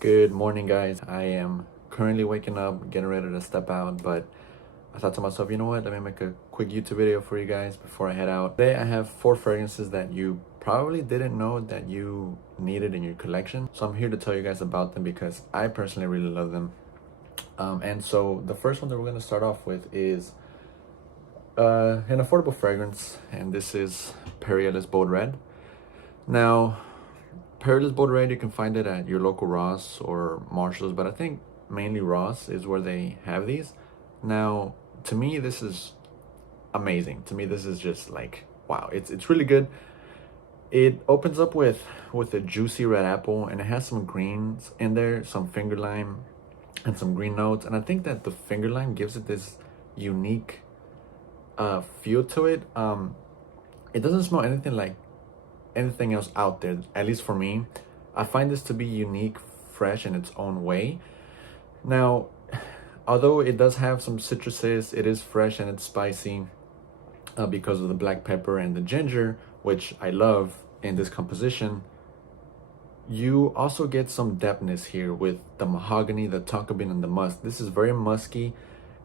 Good morning, guys. I am currently waking up, getting ready to step out, but I thought to myself, you know what? Let me make a quick YouTube video for you guys before I head out. Today, I have 4 fragrances that you probably didn't know that you needed in your collection. So I'm here to tell you guys about them because I personally really love them. And so the first one that we're going to start off with is an affordable fragrance, and this is Peerless Bold Red. Now, Peerless Bold Red, you can find it at your local Ross or Marshalls, but I think mainly Ross is where they have these. Now, to me, this is amazing. To me, this is just like, wow, it's really good. It opens up with a juicy red apple, and it has some greens in there, some finger lime and some green notes. And I think that the finger lime gives it this unique feel to it. It doesn't smell anything like anything else out there, at least for me. I find this to be unique, fresh in its own way. Now, although it does have some citruses, it is fresh and it's spicy because of the black pepper and the ginger, which I love in this composition. You also get some depthness here with the mahogany, the tonka bean, and the musk. This is very musky,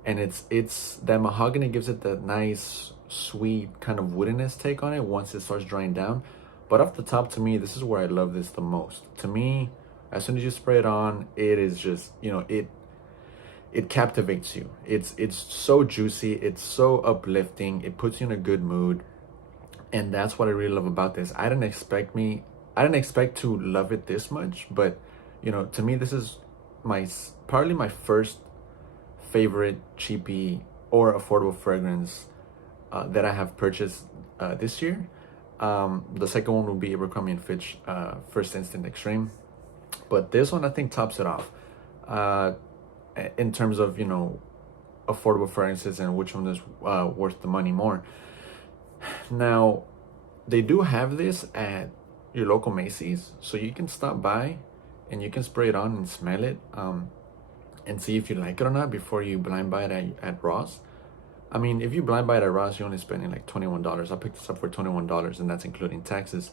and it's that mahogany gives it that nice, sweet kind of woodiness take on it once it starts drying down. But off the top, to me, this is where I love this the most. To me, as soon as you spray it on, it is just, it captivates you. It's so juicy, it's so uplifting, it puts you in a good mood. And that's what I really love about this. I didn't expect to love it this much, but to me, this is probably my first favorite cheapy or affordable fragrance that I have purchased this year. The second one would be Abercrombie & Fitch First Instant Extreme, but this one I think tops it off in terms of affordable fragrances and which one is worth the money more. Now, they do have this at your local Macy's, so you can stop by and you can spray it on and smell it and see if you like it or not before you blind buy it at Ross. I mean, if you blind buy it at Ross, you're only spending like $21. I picked this up for $21, and that's including taxes.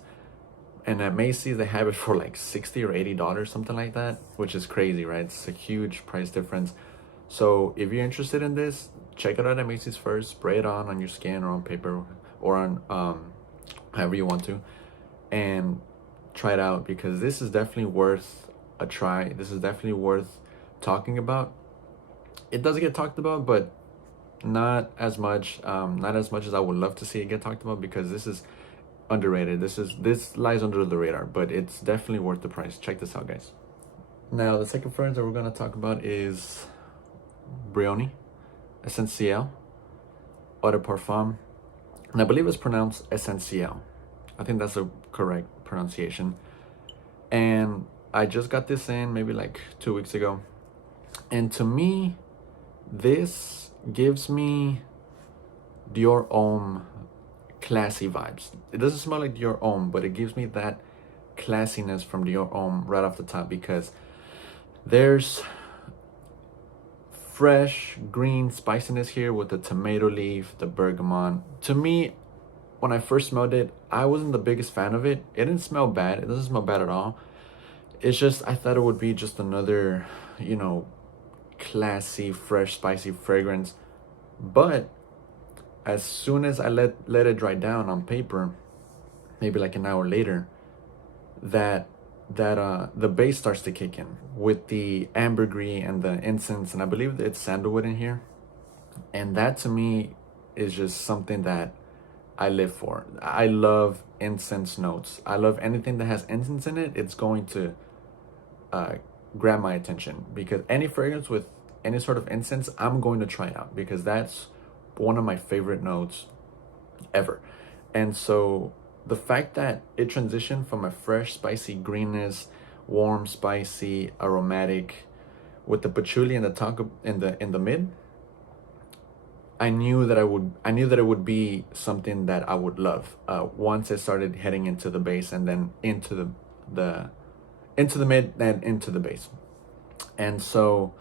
And at Macy's, they have it for like $60 or $80, something like that, which is crazy, right? It's a huge price difference. So if you're interested in this, check it out at Macy's first. Spray it on your skin or on paper or on however you want to, and try it out, because this is definitely worth a try. This is definitely worth talking about. It does get talked about, but not as much as I would love to see it get talked about, because this is underrated. This lies under the radar, but it's definitely worth the price. Check this out, guys. Now, the second fragrance that we're going to talk about is Brioni Essentiel Eau de Parfum, and I believe it's pronounced Essentiel. I think that's the correct pronunciation. And I just got this in maybe like 2 weeks ago, and to me, this gives me Dior Homme classy vibes. It doesn't smell like Dior Homme, but it gives me that classiness from Dior Homme right off the top, because there's fresh green spiciness here with the tomato leaf, the bergamot. To me, when I first smelled it, I wasn't the biggest fan of it. It didn't smell bad. It doesn't smell bad at all. It's just, I thought it would be just another, classy, fresh, spicy fragrance. But as soon as I let it dry down on paper, maybe like an hour later, that the base starts to kick in with the ambergris and the incense, and I believe it's sandalwood in here. And that to me is just something that I live for. I love incense notes. I love anything that has incense in it. It's going to grab my attention, because any fragrance with any sort of incense, I'm going to try it out, because that's one of my favorite notes ever. And so the fact that it transitioned from a fresh, spicy greenness, warm, spicy, aromatic, with the patchouli and the tonka in the mid, I knew that it would be something that I would love once it started heading into the base, and then into the mid and into the base. And so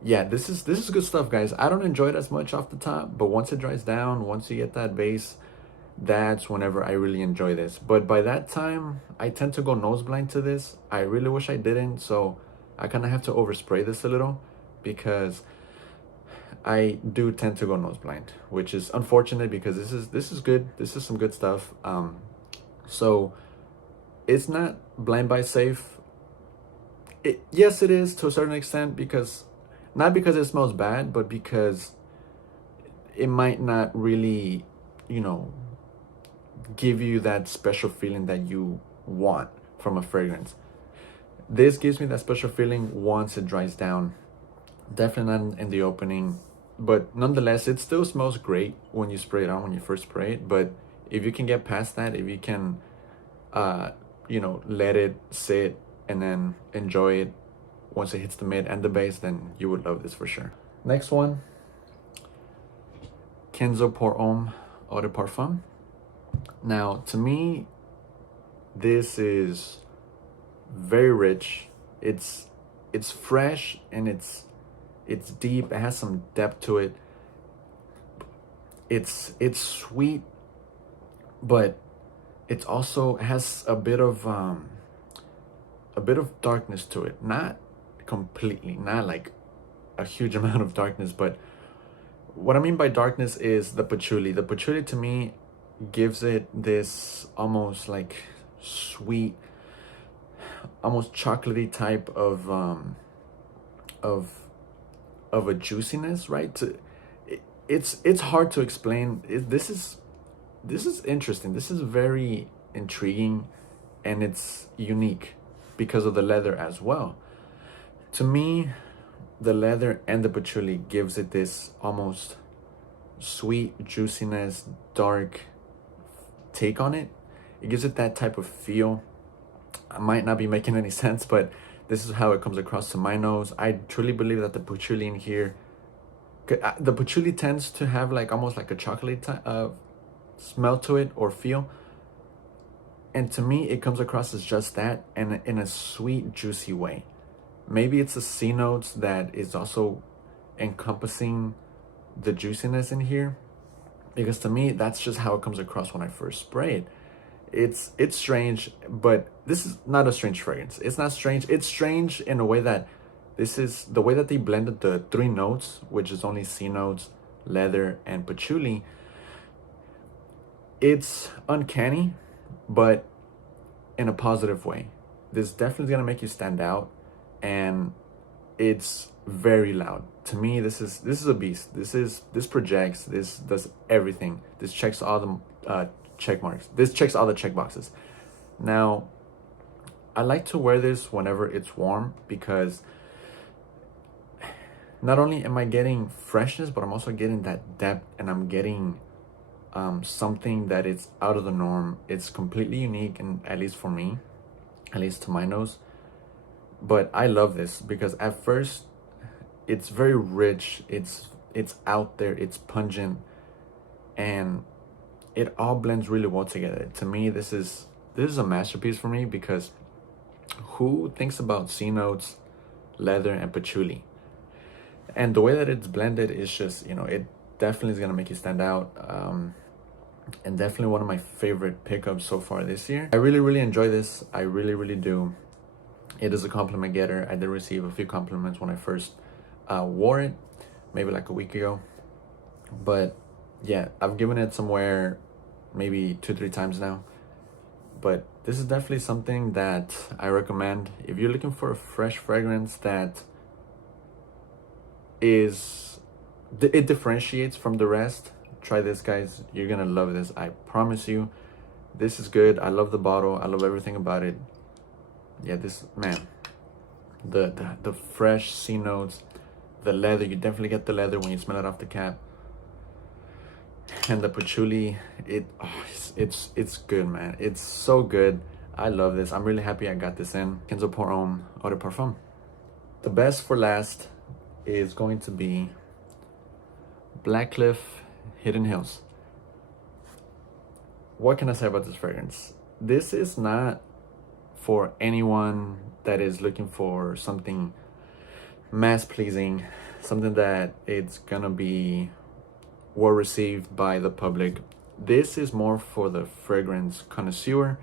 yeah, this is good stuff, guys. I don't enjoy it as much off the top, but once it dries down, once you get that base, that's whenever I really enjoy this. But by that time, I tend to go nose blind to this. I really wish I didn't. So I kind of have to overspray this a little because I do tend to go nose blind, which is unfortunate because this is good. This is some good stuff. So it's not blind buy safe. Yes, it is to a certain extent, because not because it smells bad, but because it might not really, you know, give you that special feeling that you want from a fragrance. This gives me that special feeling once it dries down. Definitely not in the opening, but nonetheless, it still smells great when you spray it on, when you first spray it. But if you can get past that, if you can, you know, let it sit and then enjoy it once it hits the mid and the base, then you would love this for sure. Next one, Kenzo Pour Homme Eau de Parfum. Now, to me, this is very rich. It's fresh and it's deep. It has some depth to it. It's sweet, but it also has a bit of darkness to it. Not completely, not like a huge amount of darkness, but what I mean by darkness is the patchouli. The patchouli to me gives it this almost like sweet, almost chocolatey type of a juiciness, right? It's hard to explain. This is interesting. This is very intriguing, and it's unique because of the leather as well. To me, the leather and the patchouli gives it this almost sweet juiciness, dark take on it. It gives it that type of feel. I might not be making any sense, but this is how it comes across to my nose. I truly believe that the patchouli in here, the patchouli tends to have like almost like a chocolate smell to it or feel. And to me, it comes across as just that, and in a sweet, juicy way. Maybe it's the C notes that is also encompassing the juiciness in here, because to me, that's just how it comes across when I first spray it. It's strange, but this is not a strange fragrance. It's not strange. It's strange in a way that this is the way that they blended the three notes, which is only C notes, leather, and patchouli. It's uncanny, but in a positive way. This definitely is gonna make you stand out, and it's very loud. To me, this is a beast. This projects. This does everything. This checks all the check marks. This checks all the check boxes. Now, I like to wear this whenever it's warm, because not only am I getting freshness, but I'm also getting that depth, and I'm getting something that is out of the norm. It's completely unique, and at least for me, at least to my nose. But I love this because at first it's very rich, it's out there, it's pungent, and it all blends really well together. To me, this is a masterpiece for me, because who thinks about C notes, leather, and patchouli? And the way that it's blended is just, you know, it definitely is gonna make you stand out. And definitely one of my favorite pickups so far this year. I really enjoy this. I really do. It is a compliment getter. I did receive a few compliments when I first wore it, maybe like a week ago. But yeah, I've given it somewhere maybe 2-3 times now. But this is definitely something that I recommend if you're looking for a fresh fragrance that it differentiates from the rest. Try this, guys. You're gonna love this. I promise you. This is good. I love the bottle. I love everything about it. Yeah, this, man, the fresh C notes, the leather. You definitely get the leather when you smell it off the cap. And the patchouli, it's good, man. It's so good. I love this. I'm really happy I got this in. Kenzo Pour Homme Eau de Parfum. The best for last is going to be Blackcliff Hidden Hills. What can I say about this fragrance? This is not for anyone that is looking for something mass pleasing, something that it's gonna be well received by the public. This is more for the fragrance connoisseur,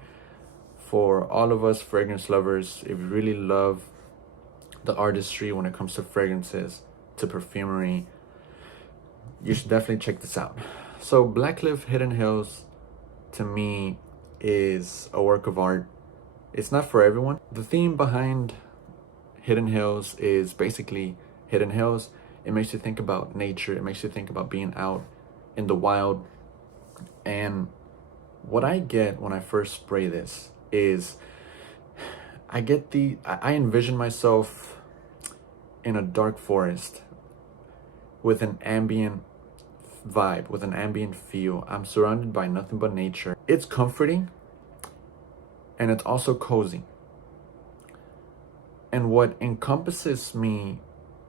for all of us fragrance lovers. If you really love the artistry when it comes to fragrances, to perfumery, you should definitely check this out. So Blackcliff Hidden Hills, to me, is a work of art. It's not for everyone. The theme behind Hidden Hills is basically hidden hills. It makes you think about nature. It makes you think about being out in the wild. And what I get when I first spray this is I envision myself in a dark forest with an ambient vibe, with an ambient feel. I'm surrounded by nothing but nature. It's comforting and it's also cozy. And what encompasses me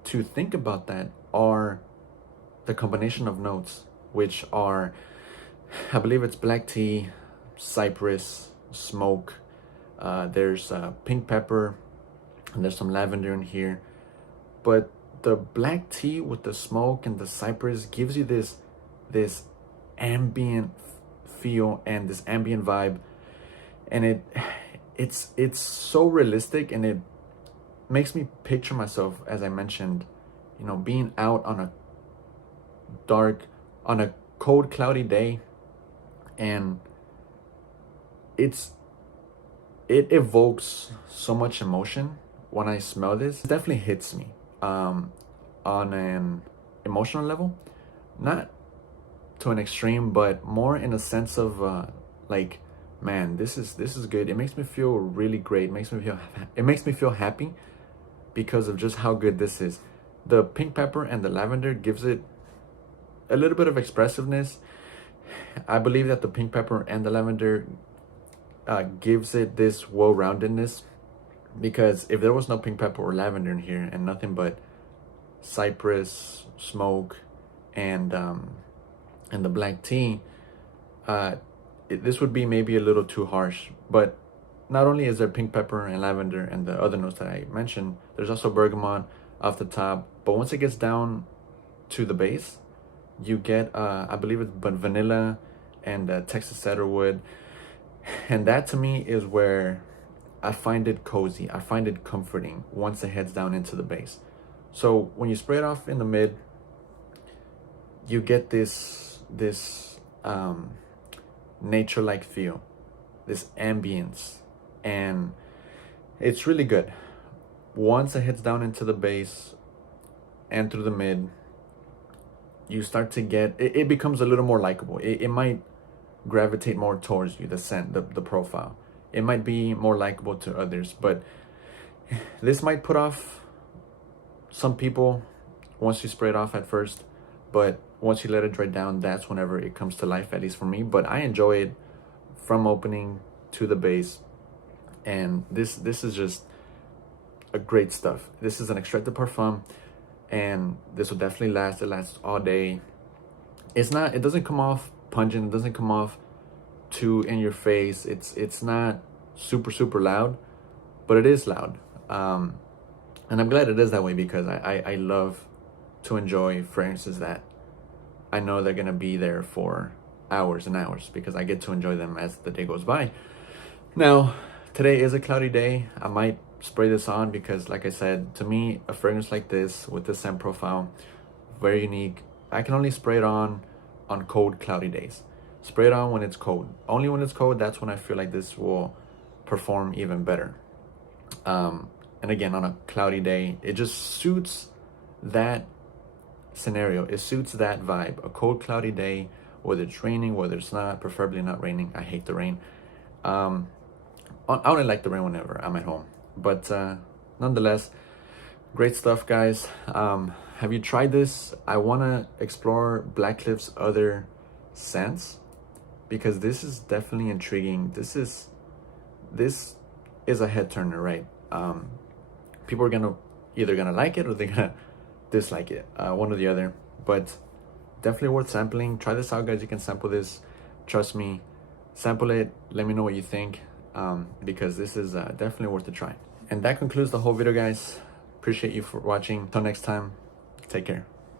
to think about that are the combination of notes, which are, I believe it's black tea, cypress, smoke, there's pink pepper, and there's some lavender in here. But the black tea with the smoke and the cypress gives you this ambient feel and this ambient vibe, and it's so realistic, and it makes me picture myself, as I mentioned, being out on a cold, cloudy day, and it evokes so much emotion when I smell this. It definitely hits me on an emotional level, not to an extreme, but more in a sense of like, man, this is good. It makes me feel really great. It makes me feel happy because of just how good this is. The pink pepper and the lavender gives it a little bit of expressiveness. I believe that the pink pepper and the lavender gives it this well-roundedness, because if there was no pink pepper or lavender in here and nothing but cypress, smoke, and the black tea, this would be maybe a little too harsh. But not only is there pink pepper and lavender and the other notes that I mentioned, there's also bergamot off the top. But once it gets down to the base, you get I believe it's vanilla and Texas cedarwood, and that to me is where I find it cozy. I find it comforting once it heads down into the base. So when you spray it off in the mid, you get this nature-like feel, this ambience, and it's really good. Once it hits down into the base and through the mid, you start to get, it becomes a little more likable. It might gravitate more towards you, the scent, the profile. It might be more likable to others, but this might put off some people once you spray it off at first, but once you let it dry down, that's whenever it comes to life, at least for me. But I enjoy it from opening to the base, and this is just a great stuff. This is an extrait de parfum, and this will definitely last. It lasts all day. It doesn't come off pungent. It doesn't come off too in your face. It's not super loud, but it is loud. And I'm glad it is that way, because I love to enjoy fragrances that I know they're gonna be there for hours and hours, because I get to enjoy them as the day goes by. Now, today is a cloudy day. I might spray this on because, like I said, to me, a fragrance like this with this scent profile, very unique. I can only spray it on cold, cloudy days. Spray it on when it's cold. Only when it's cold, that's when I feel like this will perform even better. And again, on a cloudy day, it just suits that scenario. It suits that vibe. A cold, cloudy day, whether it's raining, whether it's not, preferably not raining. I hate the rain. I only like the rain whenever I'm at home. But nonetheless, great stuff, guys. Have you tried this? I want to explore Blackcliff's other scents, because this is definitely intriguing. This is a head turner, right? People are either gonna like it or they're gonna dislike it, one or the other. But definitely worth sampling. Try this out, guys. You can sample this. Trust me, sample it. Let me know what you think, because this is definitely worth a try. And that concludes the whole video, guys. Appreciate you for watching. Until next time, take care.